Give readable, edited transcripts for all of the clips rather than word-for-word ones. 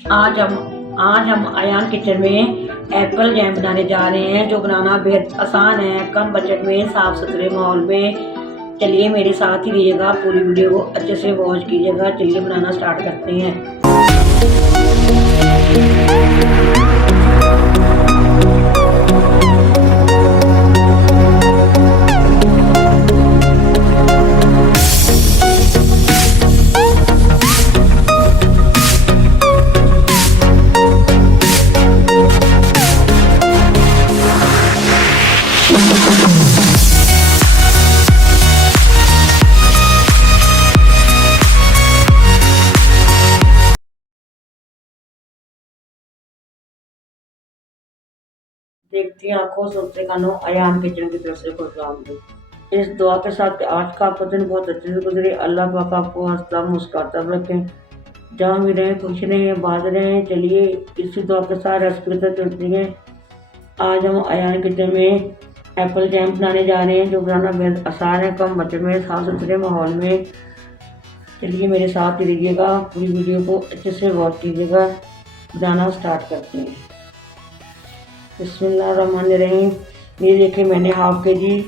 आज हम अयान किचन में एप्पल जैम बनाने जा रहे हैं, जो बनाना बेहद आसान है, कम बजट में, साफ सुथरे माहौल में। चलिए मेरे साथ ही रहिएगा, पूरी वीडियो को अच्छे से वॉच कीजिएगा। चलिए बनाना स्टार्ट करते हैं। देखती आंखों सुनते कानों, अयान किचन की तरफ से खुश। इस दुआ के साथ कि आज का आपका दिन बहुत अच्छे से गुजरे। अल्लाह पाक आपको हंसता मुस्कुराता रखें, जहाँ भी रहें खुश रहें, बात रहें। चलिए इसी दुआ के साथ रेसिपी तक चलती हैं। आज हम अयान किचन में एप्पल जैम बनाने जा रहे हैं, जो बनाना बेहद आसान है, कम बजट में, साफ सुथरे माहौल में। चलिए मेरे साथ ही रहिएगा, पूरी वीडियो को अच्छे से वॉच कीजिएगा। बनाना स्टार्ट करते हैं। बिस्मिल्लाहिर्रहमानिर्रहीम। ये देखिए मैंने हाफ के जी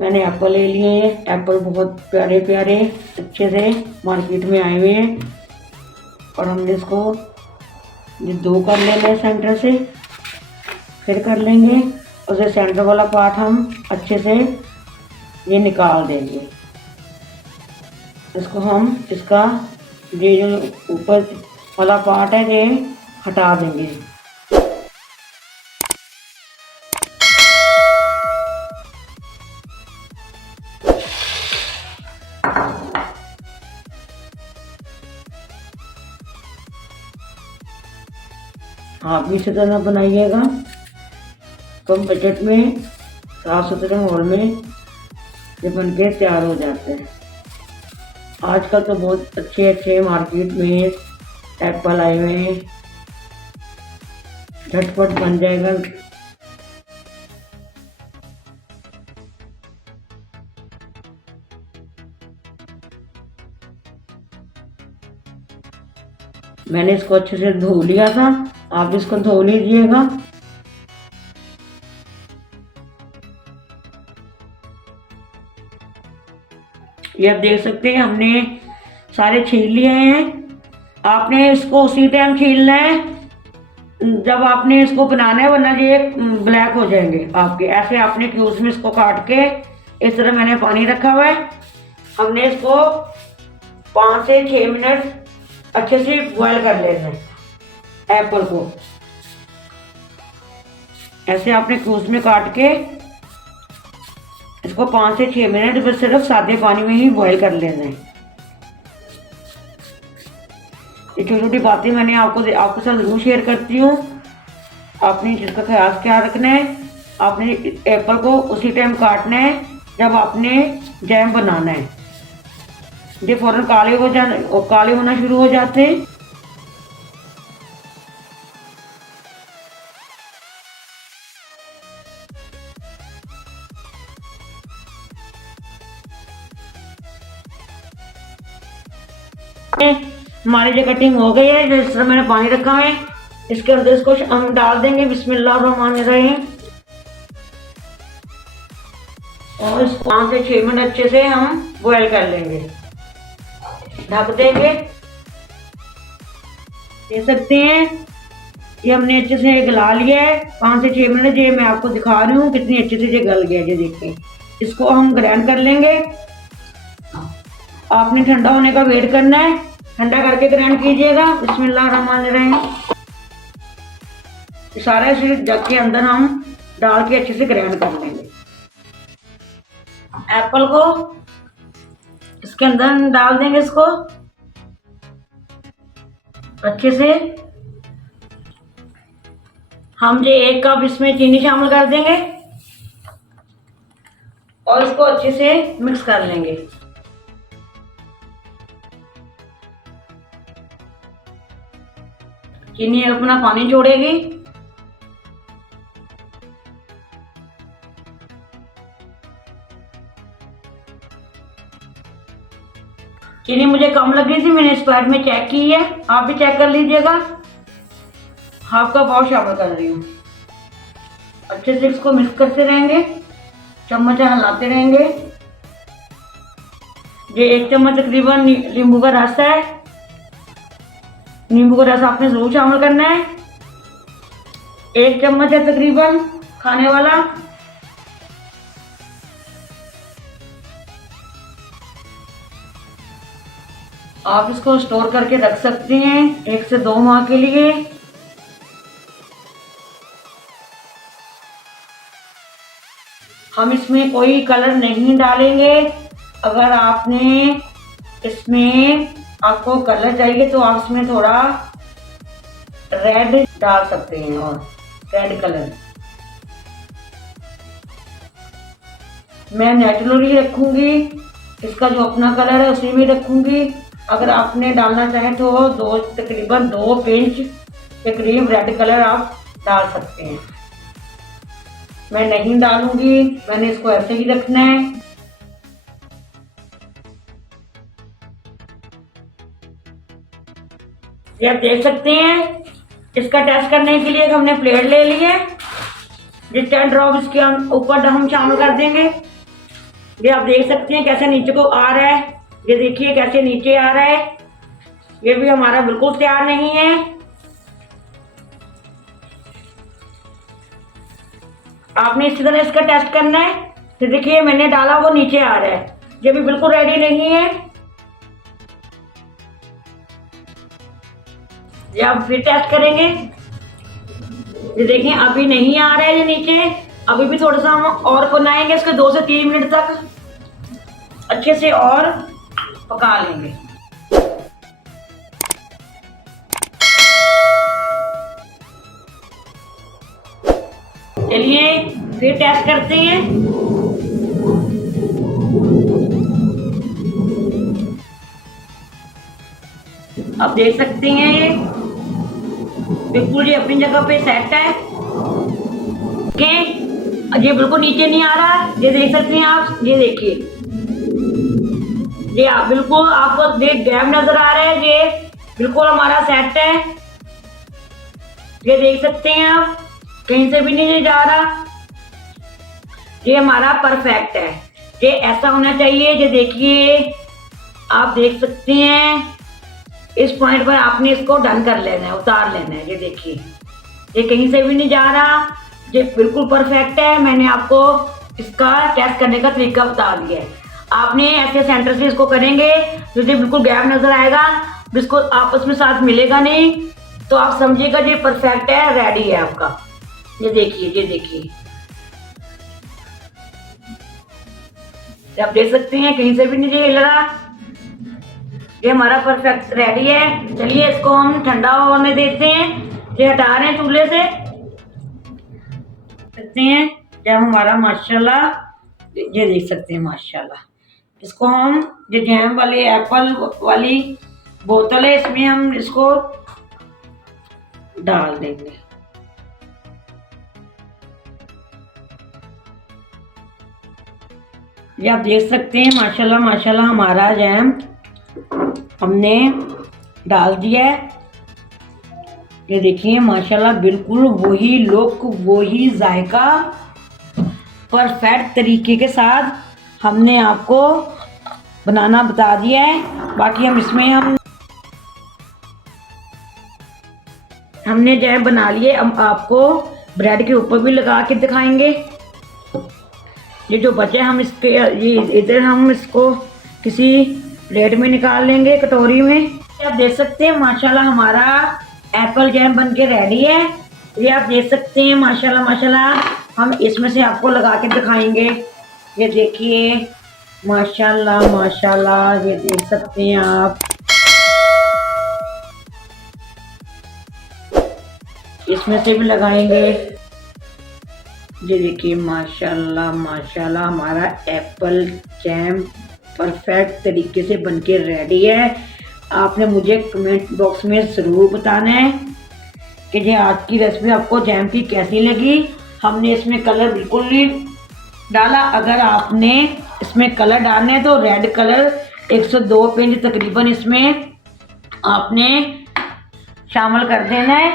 मैंने एप्पल ले लिए हैं। एप्पल बहुत प्यारे प्यारे अच्छे से मार्केट में आए हुए हैं, और हमने इसको ये दो कर लेना है सेंटर से, फिर कर लेंगे उसे सेंटर वाला पार्ट हम अच्छे से ये निकाल देंगे। इसको हम इसका ये जो ऊपर वाला पार्ट है ये हटा देंगे। आप भी इसी तरह बनाइएगा, कम बजट में, साफ सुथरे माहौल में ये बन के तैयार हो जाते हैं। आजकल तो बहुत अच्छे अच्छे मार्केट में एप्पल आए हुए हैं, झटपट बन जाएगा। मैंने इसको अच्छे से धो लिया था, आप इसको धो लीजिएगा। ये आप देख सकते हैं हमने सारे छील लिए हैं। आपने इसको उसी टाइम छीलना है जब आपने इसको बनाना है, वरना ये ब्लैक हो जाएंगे आपके। ऐसे आपने क्यूब्स में इसको काट के, इस तरह मैंने पानी रखा हुआ है। हमने इसको 5 से 6 मिनट अच्छे से बॉयल कर लेना है एप्पल को। ऐसे आपने क्यूब्स में काट के इसको 5 से 6 मिनट बस सिर्फ सादे पानी में ही बॉयल कर लेना है। ये छोटी छोटी बातें मैंने आपके साथ जरूर शेयर करती हूँ। आपने जिसका ख्याल रखना है, आपने एप्पल को उसी टाइम काटना है जब आपने जैम बनाना है। ये फौरन काले होना शुरू हो जाते हैं। हमारी जो कटिंग हो गई है, जो इस तरह मैंने पानी रखा है, इसके अंदर इसको हम डाल देंगे। बिस्मिल्लाहिर्रहमानिर्रहीम। और इसको 5 से 6 मिनट अच्छे से हम बॉयल कर लेंगे, ढक देंगे। देख सकते हैं ये हमने अच्छे से गला लिया है 5 से 6 मिनट। ये मैं आपको दिखा रही हूँ कितनी अच्छे से ये गल गया। ये देखिए, इसको हम ग्राइंड कर लेंगे। आपने ठंडा होने का वेट करना है, ठंडा करके ग्राइंड कीजिएगा। बिस्मिल्लाहिर्रहमानिर्रहीम। सारा इसे जग के अंदर हम डाल के अच्छे से ग्राइंड कर लेंगे। एप्पल को इसके अंदर डाल देंगे, इसको अच्छे से हम जो 1 कप इसमें चीनी शामिल कर देंगे और इसको अच्छे से मिक्स कर लेंगे। चीनी अपना पानी छोड़ेगी। चीनी मुझे कम लगी थी, मैंने इस पैड में चेक की है, आप भी चेक कर लीजिएगा। हाफ कप और शामिल कर रही हूँ। अच्छे से इसको मिक्स करते रहेंगे, चम्मच से हिलाते रहेंगे। ये 1 चम्मच तकरीबन नींबू का रस है। नींबू का रस आपने जरूर शामिल करना है। 1 चम्मच है तकरीबन खाने वाला। आप इसको स्टोर करके रख सकते हैं 1 से 2 माह के लिए। हम इसमें कोई कलर नहीं डालेंगे। अगर आपको कलर चाहिए तो आप इसमें थोड़ा रेड डाल सकते हैं, और रेड कलर मैं नेचुरली रखूंगी। इसका जो अपना कलर है उसी में रखूंगी। अगर आपने डालना चाहे तो तकरीबन 2 पिंच के करीब रेड कलर आप डाल सकते हैं। मैं नहीं डालूंगी, मैंने इसको ऐसे ही रखना है। ये आप देख सकते हैं। इसका टेस्ट करने के लिए हमने प्लेट ले ली है। ये 10 ड्रॉप इसके ऊपर हम शामिल कर देंगे। ये आप देख सकते हैं कैसे नीचे को आ रहा है। ये देखिए कैसे नीचे आ रहा है। ये भी हमारा बिल्कुल तैयार नहीं है। आपने इसी तरह इसका टेस्ट करना है। तो देखिए मैंने डाला वो नीचे आ रहा है। ये भी बिल्कुल रेडी नहीं है। ये आप फिर टेस्ट करेंगे। ये देखिए अभी नहीं आ रहा है ये नीचे। अभी भी थोड़ा सा हम और बनाएंगे इसके 2 से 3 मिनट तक अच्छे से और पका लेंगे। चलिए फिर टेस्ट करते हैं। आप देख सकते हैं ये बिल्कुल ये अपनी जगह पे सेट है। ओके, ये बिल्कुल नीचे नहीं आ रहा। ये देख सकते हैं आप। ये देखिए ये आप बिल्कुल आपको गैप नजर आ रहा है। ये बिल्कुल हमारा सेट है। ये देख सकते हैं आप, कहीं से भी नहीं जा रहा। ये हमारा परफेक्ट है। ये ऐसा होना चाहिए। ये देखिए आप देख सकते हैं। इस पॉइंट पर आपने इसको डन कर लेना है, उतार लेना है। ये देखिए ये कहीं से भी नहीं जा रहा। ये बिल्कुल परफेक्ट है। मैंने आपको इसका टेस्ट करने का तरीका बता दिया है। आपने ऐसे सेंटर से इसको करेंगे तो ये बिल्कुल गैप नजर आएगा, बिल्कुल आपस में साथ मिलेगा नहीं, तो आप समझिएगा ये परफेक्ट है, रेडी है आपका। ये देखिए, ये देखिए आप देख सकते हैं कहीं से भी नहीं हिल रहा। ये हमारा परफेक्ट रेडी है। चलिए इसको हम ठंडा होने देते हैं। ये हटा रहे हैं चूल्हे से। सकते हैं जब हमारा माशाल्लाह, ये देख सकते हैं माशाल्लाह। इसको हम जो जैम वाली एप्पल वाली बोतल है इसमें हम इसको डाल देंगे। ये आप देख सकते हैं माशाल्लाह माशाल्लाह हमारा जैम हमने डाल दिया है। ये देखिए माशाल्लाह बिल्कुल वही लुक, वही जायका, परफेक्ट तरीके के साथ हमने आपको बनाना बता दिया है। बाकी हम इसमें हमने जैम बना लिए। हम आपको ब्रेड के ऊपर भी लगा के दिखाएंगे। ये जो बचे हम इसके ये इधर हम इसको किसी प्लेट में निकाल लेंगे, कटोरी में। आप देख सकते हैं माशाल्लाह हमारा एप्पल जैम बन के रेडी है। ये आप देख सकते हैं माशाल्लाह माशाल्लाह। हम इसमें से आपको लगा के दिखाएंगे। ये देखिए माशाल्लाह माशाल्लाह, ये देख सकते हैं आप। इसमें से भी लगाएंगे। ये देखिए माशाल्लाह माशाल्लाह हमारा एप्पल जैम परफेक्ट तरीके से बनके रेडी है। आपने मुझे कमेंट बॉक्स में ज़रूर बताना है कि ये आज की रेसिपी आपको जैम की कैसी लगी। हमने इसमें कलर बिल्कुल नहीं डाला। अगर आपने इसमें कलर डालने हैं तो रेड कलर 102 पिंच तकरीबन इसमें आपने शामिल कर देना है।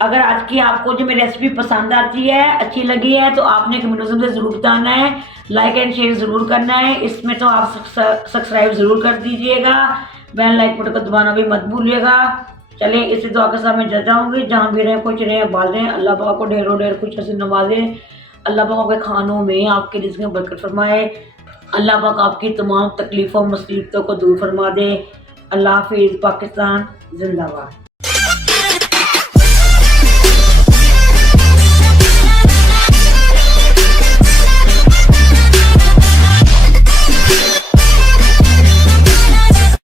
अगर आज की आपको जो मेरी रेसिपी पसंद आती है, अच्छी लगी है, तो आपने कमेंट में ज़रूर बताना है, लाइक एंड शेयर ज़रूर करना है। इसमें तो आप सब्सक्राइब ज़रूर कर दीजिएगा, बेल लाइक बटन को दबाना भी मत भूलिएगा। चलिए इसी दुआ के साथ मैं जा जाऊँगी, जहाँ भी रहें, कुछ रहें, बाल रहें, अल्लाह पाक को ढेरों ढेर खुशियों से नवाजे। अल्लाह पाक आपके खानों में आपके रिज़्क़ में बरकत फरमाए। अल्लाह पाक आपकी तमाम तकलीफ़ों मुसीबतों को दूर फरमा दे। अल्लाह हाफ़िज़। पाकिस्तान जिंदाबाद।